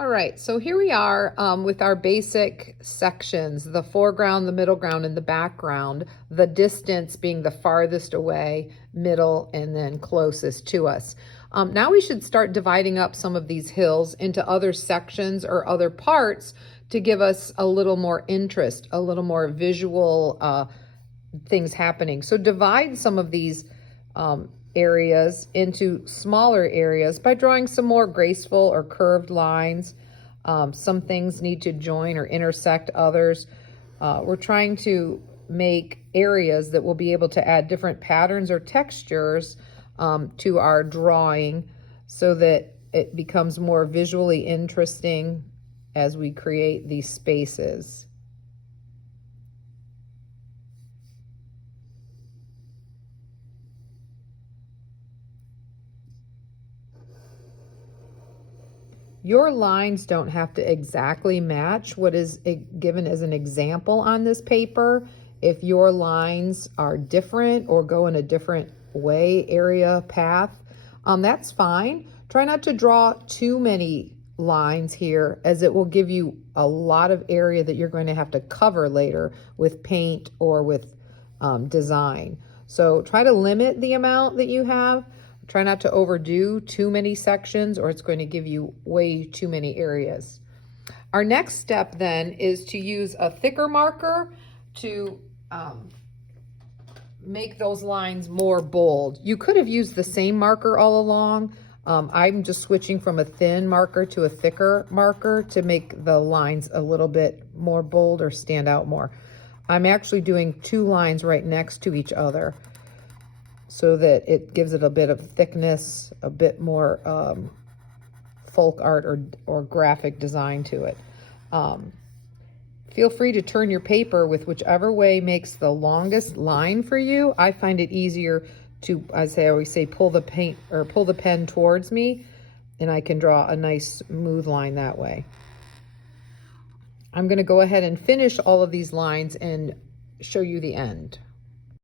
All right, so here we are with our basic sections, the foreground, the middle ground, and the background, the distance being the farthest away, middle, and then closest to us. Now we should start dividing up some of these hills into other sections or other parts to give us a little more interest, a little more visual things happening. So divide some of these areas into smaller areas by drawing some more graceful or curved lines. Some things need to join or intersect others. We're trying to make areas that will be able to add different patterns or textures to our drawing so that it becomes more visually interesting as we create these spaces. Your lines don't have to exactly match what is given as an example on this paper. If your lines are different or go in a different way, area, path, that's fine. Try not to draw too many lines here, as it will give you a lot of area that you're going to have to cover later with paint or with design. So try to limit the amount that you have. Try not to overdo too many sections, or it's going to give you way too many areas. Our next step then is to use a thicker marker to make those lines more bold. You could have used the same marker all along. I'm just switching from a thin marker to a thicker marker to make the lines a little bit more bold or stand out more. I'm actually doing two lines right next to each other, so that it gives it a bit of thickness, a bit more folk art or graphic design to it. Feel free to turn your paper with whichever way makes the longest line for you. I find it easier to, as I always say, pull the paint or pull the pen towards me, and I can draw a nice smooth line that way. I'm going to go ahead and finish all of these lines and show you the end.